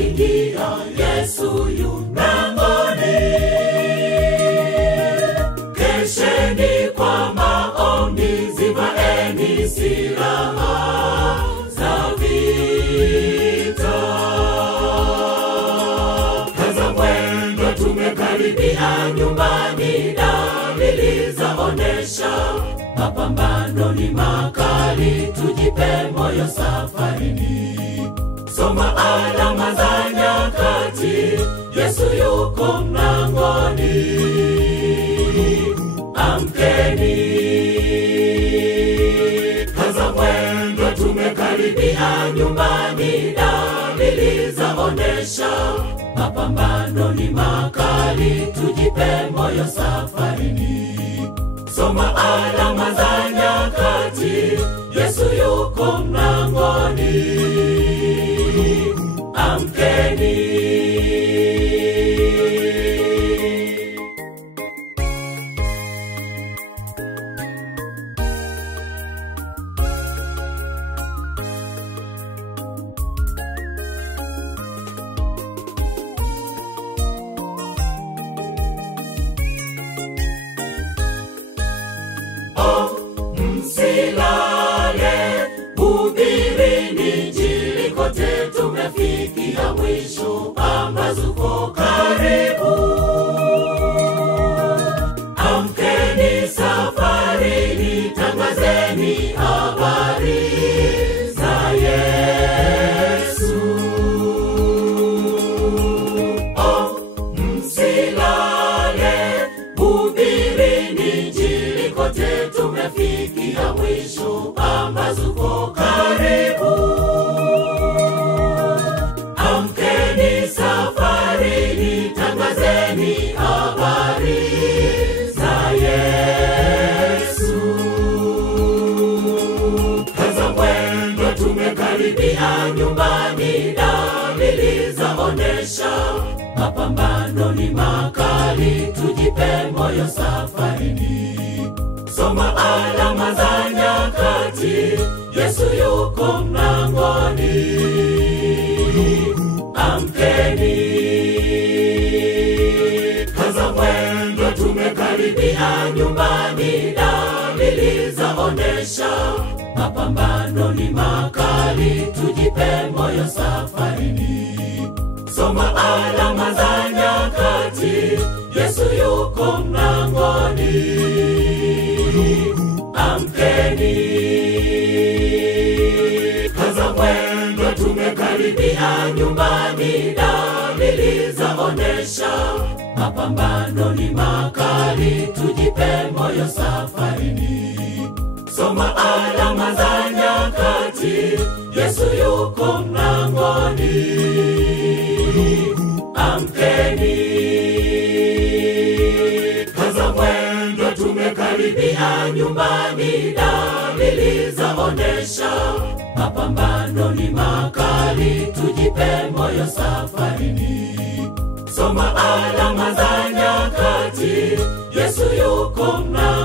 ingia, Yesu yu mlangoni. Kesheni kwa maombi, zivaeni silaha za vita. Kaza mwendo, tumekaribia nyumbani, dalili zaonesha mapambano ni makali, tujipe moyo safarini. Soma alama za nyakati, Yesu yuko mlangoni. Amkeni, kaza mwendo, tumekaribia nyumbani, dalili zaonesha mapambano ni makali, tujipe moyo safarini. Soma alama za nyakati, Yesu yuko mlangoni. Amkeni. Msilale, hubirini Injili kote, tumefikia mwisho, pambazuko karibu. Amkeni safarini, tangazeni habari za Yesu. Msilale, hubirini Injili kote, tumefikia mwisho, pambazuko karibu. Amkeni safarini, tangazeni habari za Yesu. Kaza mwendo, tumekaribia nyumbani, dalili zaonesha mapambano ni makali, tujipe moyo safarini. Soma alama za nyakati, Yesu yuko mlangoni. Amkeni, kaza mwendo, tumekaribia nyumbani, dalili zaonesha mapambano ni makali, tujipe moyo safarini. Soma alama za nyakati, Yesu yuko mlangoni. Amkeni, kaza mwendo, tumekaribia nyumbani, dalili zaonesha mapambano ni makali, tujipe moyo safarini. Soma alama za nyakati, Yesu yuko mlangoni. Amkeni, kaza mwendo, tumekaribia nyumbani, dalili zaonesha mapambano ni makali, tujipe moyo safarini. Soma alama za nyakati, Yesu yuko mlangoni.